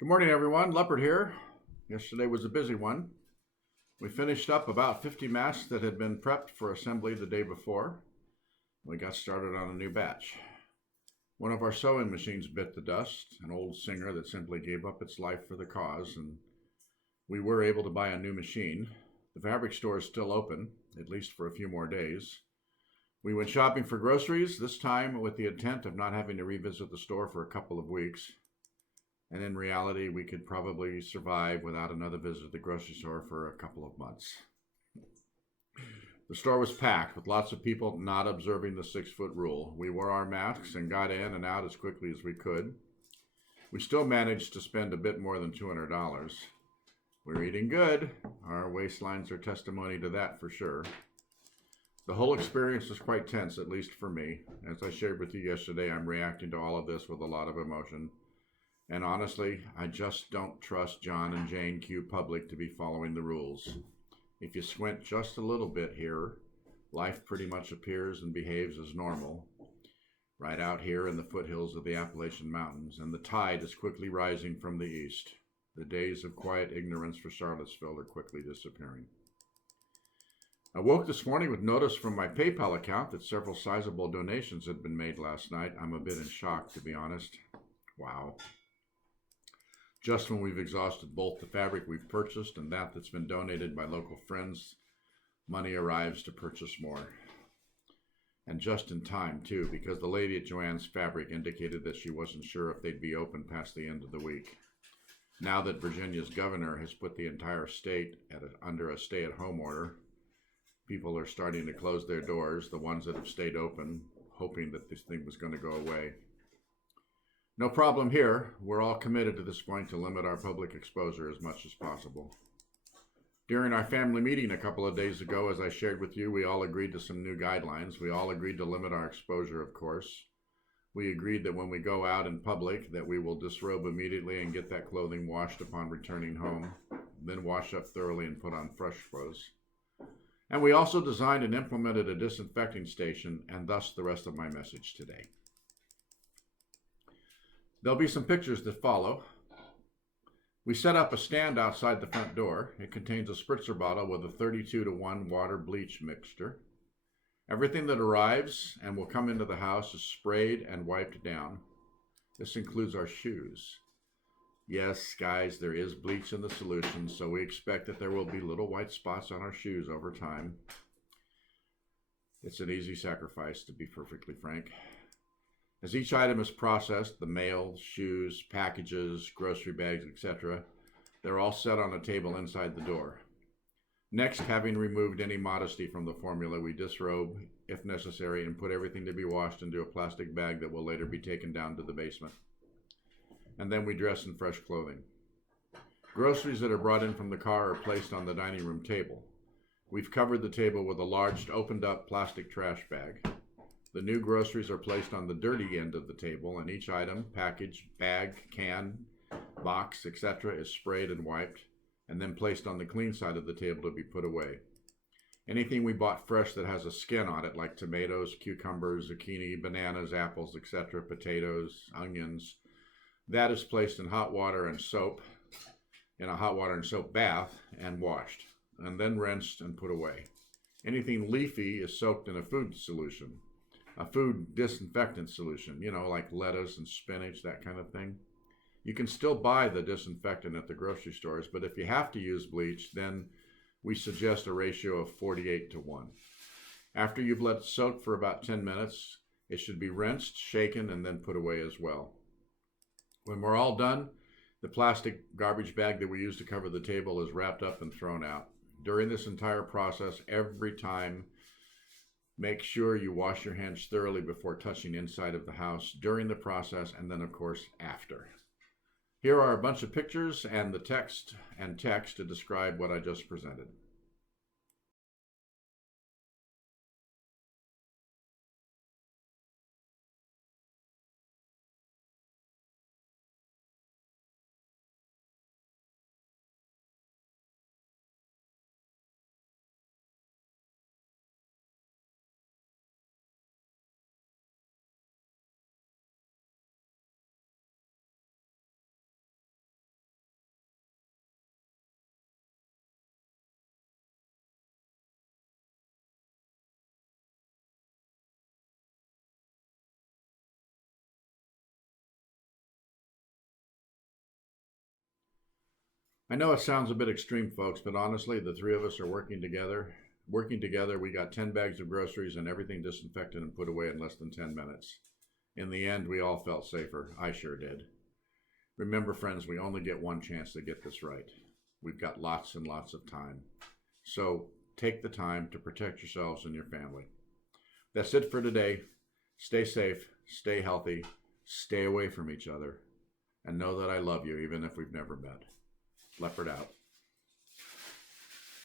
Good morning, everyone. Leopard here. Yesterday was a busy one. We finished up about 50 masks that had been prepped for assembly the day before. We got started on a new batch. One of our sewing machines bit the dust, an old Singer that simply gave up its life for the cause, and we were able to buy a new machine. The fabric store is still open, at least for a few more days. We went shopping for groceries, this time with the intent of not having to revisit the store for a couple of weeks. And in reality, we could probably survive without another visit to the grocery store for a couple of months. The store was packed with lots of people not observing the 6-foot rule. We wore our masks and got in and out as quickly as we could. We still managed to spend a bit more than $200. We're eating good. Our waistlines are testimony to that for sure. The whole experience was quite tense, at least for me. As I shared with you yesterday, I'm reacting to all of this with a lot of emotion. And honestly, I just don't trust John and Jane Q. Public to be following the rules. If you squint just a little bit here, life pretty much appears and behaves as normal, right out here in the foothills of the Appalachian Mountains, and the tide is quickly rising from the east. The days of quiet ignorance for Charlottesville are quickly disappearing. I woke this morning with notice from my PayPal account that several sizable donations had been made last night. I'm a bit in shock, to be honest. Wow. Just when we've exhausted both the fabric we've purchased and that's been donated by local friends, money arrives to purchase more. And just in time, too, because the lady at Joanne's Fabric indicated that she wasn't sure if they'd be open past the end of the week. Now that Virginia's governor has put the entire state under a stay-at-home order, people are starting to close their doors, the ones that have stayed open, hoping that this thing was going to go away. No problem here. We're all committed to this point to limit our public exposure as much as possible. During our family meeting a couple of days ago, as I shared with you, we all agreed to some new guidelines. We all agreed to limit our exposure, of course. We agreed that when we go out in public that we will disrobe immediately and get that clothing washed upon returning home, then wash up thoroughly and put on fresh clothes. And we also designed and implemented a disinfecting station, and thus the rest of my message today. There'll be some pictures that follow. We set up a stand outside the front door. It contains a spritzer bottle with a 32-to-1 water bleach mixture. Everything that arrives and will come into the house is sprayed and wiped down. This includes our shoes. Yes, guys, there is bleach in the solution, so we expect that there will be little white spots on our shoes over time. It's an easy sacrifice, to be perfectly frank. As each item is processed, the mail, shoes, packages, grocery bags, etc., they're all set on a table inside the door. Next, having removed any modesty from the formula, we disrobe, if necessary, and put everything to be washed into a plastic bag that will later be taken down to the basement. And then we dress in fresh clothing. Groceries that are brought in from the car are placed on the dining room table. We've covered the table with a large, opened-up plastic trash bag. The new groceries are placed on the dirty end of the table, and each item, package, bag, can, box, etc., is sprayed and wiped, and then placed on the clean side of the table to be put away. Anything we bought fresh that has a skin on it, like tomatoes, cucumbers, zucchini, bananas, apples, etc., potatoes, onions, that is placed in hot water and soap, in a hot water and soap bath, and washed, and then rinsed and put away. Anything leafy is soaked in a food solution. A food disinfectant solution, like lettuce and spinach, that kind of thing. You can still buy the disinfectant at the grocery stores, but if you have to use bleach, then we suggest a ratio of 48-to-1. After you've let it soak for about 10 minutes, it should be rinsed, shaken, and then put away as well. When we're all done, the plastic garbage bag that we use to cover the table is wrapped up and thrown out. During this entire process, every time, make sure you wash your hands thoroughly before touching inside of the house, during the process, and then, of course, after. Here are a bunch of pictures and the text to describe what I just presented. I know it sounds a bit extreme, folks, but honestly, the three of us are working together. We got 10 bags of groceries and everything disinfected and put away in less than 10 minutes. In the end, we all felt safer. I sure did. Remember, friends, we only get one chance to get this right. We've got lots and lots of time. So take the time to protect yourselves and your family. That's it for today. Stay safe, stay healthy, stay away from each other, and know that I love you even if we've never met. Leopard out.